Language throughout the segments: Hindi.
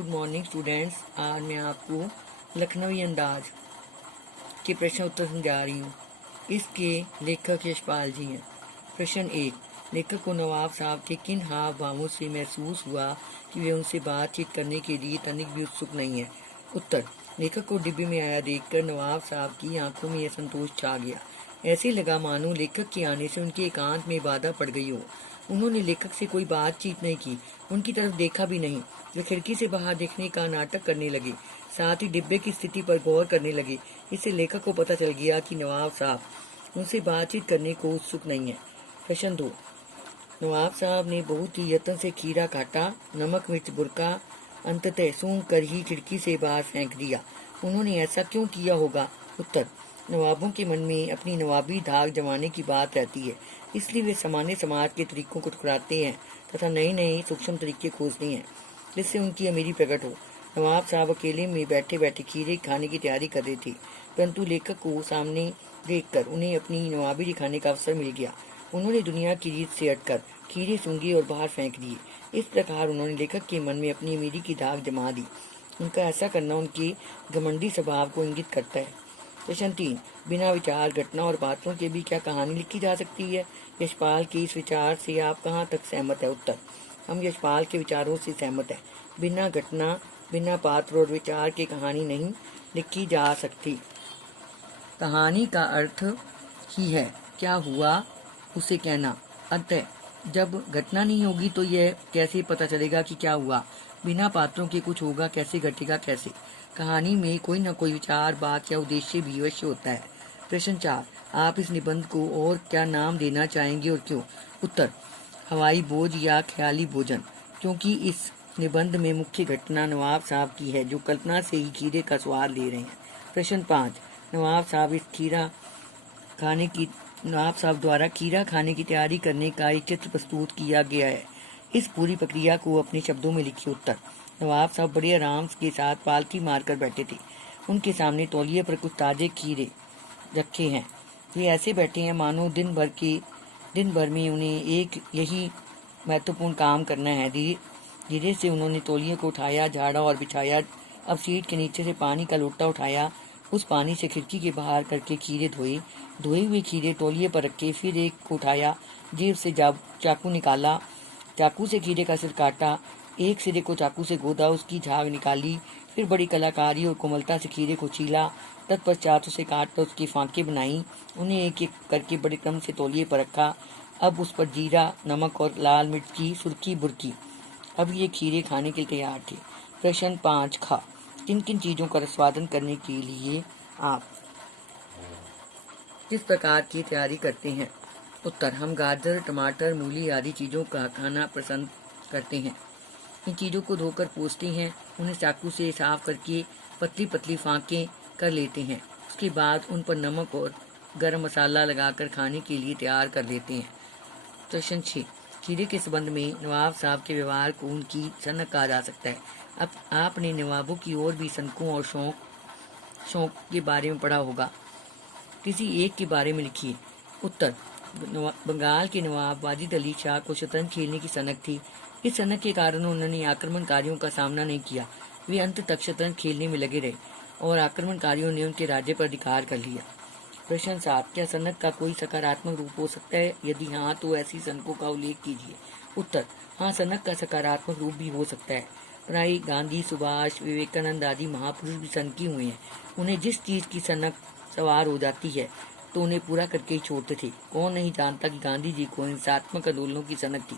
Good morning students. आज मैं आपको लखनवी अंदाज के प्रश्न उत्तर समझा रही हूँ। इसके लेखक यशपाल जी हैं। प्रश्न 1, लेखक को नवाब साहब के किन हाव भावों से महसूस हुआ कि वे उनसे बातचीत करने के लिए तनिक भी उत्सुक नहीं है। उत्तर, लेखक को डिब्बे में आया देखकर नवाब साहब की आंखों में यह संतोष छा गया। ऐसे लगा मानो लेखक के आने से उनके एकांत में बाधा पड़ गई हो। उन्होंने लेखक से कोई बातचीत नहीं की, उनकी तरफ देखा भी नहीं। वे खिड़की से बाहर देखने का नाटक करने लगे, साथ ही डिब्बे की स्थिति पर गौर करने लगे। इससे लेखक को पता चल गया कि नवाब साहब उनसे बातचीत करने को उत्सुक नहीं है। प्रश्न 2, नवाब साहब ने बहुत ही यत्न से खीरा काटा, नमक मिर्च बुरका, अंततः सूंघ कर ही खिड़की से बाहर फेंक दिया। उन्होंने ऐसा क्यों किया होगा? उत्तर, नवाबों के मन में अपनी नवाबी धाक जमाने की बात रहती है, इसलिए वे सामान्य समाज के तरीकों को ठुकराते हैं तथा नए नए सूक्ष्म तरीके खोजते हैं जिससे उनकी अमीरी प्रकट हो। नवाब साहब अकेले में बैठे बैठे खीरे खाने की तैयारी कर रहे थे, परंतु लेखक को सामने देखकर उन्हें अपनी नवाबी दिखाने का अवसर मिल गया। उन्होंने दुनिया की रीत से हटकर खीरे सूंघे और बाहर फेंक दिए। इस प्रकार उन्होंने लेखक के मन में अपनी अमीरी की धाक जमा दी। उनका ऐसा करना उनके घमंडी स्वभाव को इंगित करता है। प्रश्न 3, बिना विचार, घटना और पात्रों के भी क्या कहानी लिखी जा सकती है? यशपाल के इस विचार से आप कहाँ तक सहमत है? उत्तर, हम यशपाल के विचारों से सहमत हैं। बिना घटना, बिना पात्र और विचार के कहानी नहीं लिखी जा सकती। कहानी का अर्थ ही है क्या हुआ उसे कहना। अतः जब घटना नहीं होगी तो यह कैसे पता चलेगा कि क्या हुआ? बिना पात्रों के कुछ होगा कैसे, घटेगा कैसे? कहानी में कोई न कोई विचार, बात या उद्देश्य भी अवश्य होता है। प्रश्न 4, आप इस निबंध को और क्या नाम देना चाहेंगे और क्यों? उत्तर, हवाई बोझ या ख्याली भोजन, क्योंकि इस निबंध में मुख्य घटना नवाब साहब की है जो कल्पना से ही खीरे का स्वाद ले रहे हैं। प्रश्न 5, नवाब साहब द्वारा खीरा खाने की तैयारी करने का एक चित्र प्रस्तुत किया गया है। इस पूरी प्रक्रिया को अपने शब्दों में लिखिए। उत्तर, नवाब साहब बड़े आराम के साथ पालथी मारकर बैठे थे। उनके सामने तौलिए पर कुछ ताजे खीरे रखे हैं। वे ऐसे बैठे हैं मानो दिन भर में उन्हें एक यही महत्वपूर्ण काम करना है। धीरे से उन्होंने तौलिए को उठाया, झाड़ा और बिछाया। अब सीट के नीचे से पानी का लोटा उठाया, उस पानी से खिड़की के बाहर करके खीरे धोए हुए खीरे तौलिए पर रखे। फिर एक को उठाया, जेब से चाकू निकाला, चाकू से खीरे का सिर काटा, एक सिरे को चाकू से गोदा, उसकी झाग निकाली। फिर बड़ी कलाकारी और कोमलता से खीरे को छीला, तत्पश्चात उसे काटकर उसकी फांकें बनाई। उन्हें एक एक करके बड़े क्रम से तौलिए पर रखा। अब उस पर जीरा, नमक और लाल मिर्च की सुर्खी बुरकी। अब ये खीरे खाने के लिए तैयार थे। प्रश्न 5 खा, किन किन चीज़ों का रसवादन करने के लिए आप किस प्रकार की तैयारी करते हैं? उत्तर, हम गाजर, टमाटर, मूली आदि चीज़ों का खाना पसंद करते हैं। इन चीज़ों को धोकर पोंछते हैं, उन्हें चाकू से साफ करके पतली पतली फांकें कर लेते हैं। उसके बाद उन पर नमक और गरम मसाला लगाकर खाने के लिए तैयार कर लेते हैं। प्रश्न 6, खीरे के संबंध में नवाब साहब के व्यवहार को उनकी सनक कहा जा सकता है। अब आपने नवाबों की और भी सनकों और शौक के बारे में पढ़ा होगा, किसी एक के बारे में लिखिए। उत्तर, बंगाल के नवाब वाजिद अली शाह को शतरंज खेलने की सनक थी। इस सनक के कारण उन्होंने आक्रमणकारियों का सामना नहीं किया। वे अंत तक शतरंज खेलने में लगे रहे और आक्रमणकारियों ने उनके राज्य पर अधिकार कर लिया। प्रश्न 7, क्या सनक का कोई सकारात्मक रूप हो सकता है? यदि हाँ तो ऐसी सनकों का उल्लेख कीजिए। उत्तर, हाँ, सनक का सकारात्मक रूप भी हो सकता है। प्राय गांधी, सुभाष, विवेकानंद आदि महापुरुष भी सनकी हुए हैं। उन्हें जिस चीज़ की सनक सवार हो जाती है तो उन्हें पूरा करके ही छोड़ते थे। कौन नहीं जानता कि गांधी जी को हिंसात्मक आंदोलनों की सनक थी,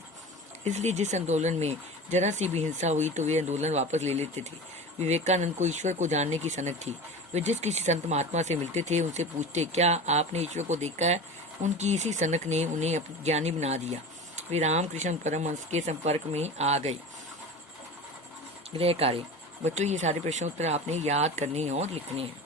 इसलिए जिस आंदोलन में जरा सी भी हिंसा हुई तो वे आंदोलन वापस ले लेते थे। विवेकानंद को ईश्वर को जानने की सनक थी। वे जिस किसी संत महात्मा से मिलते थे उनसे पूछते, क्या आपने ईश्वर को देखा है? उनकी इसी सनक ने उन्हें ज्ञानी बना दिया। वे रामकृष्ण परमहंस के संपर्क में आ गए। गृह कार्य, बच्चों ये सारे प्रश्न उत्तर आपने याद करने और लिखने हैं।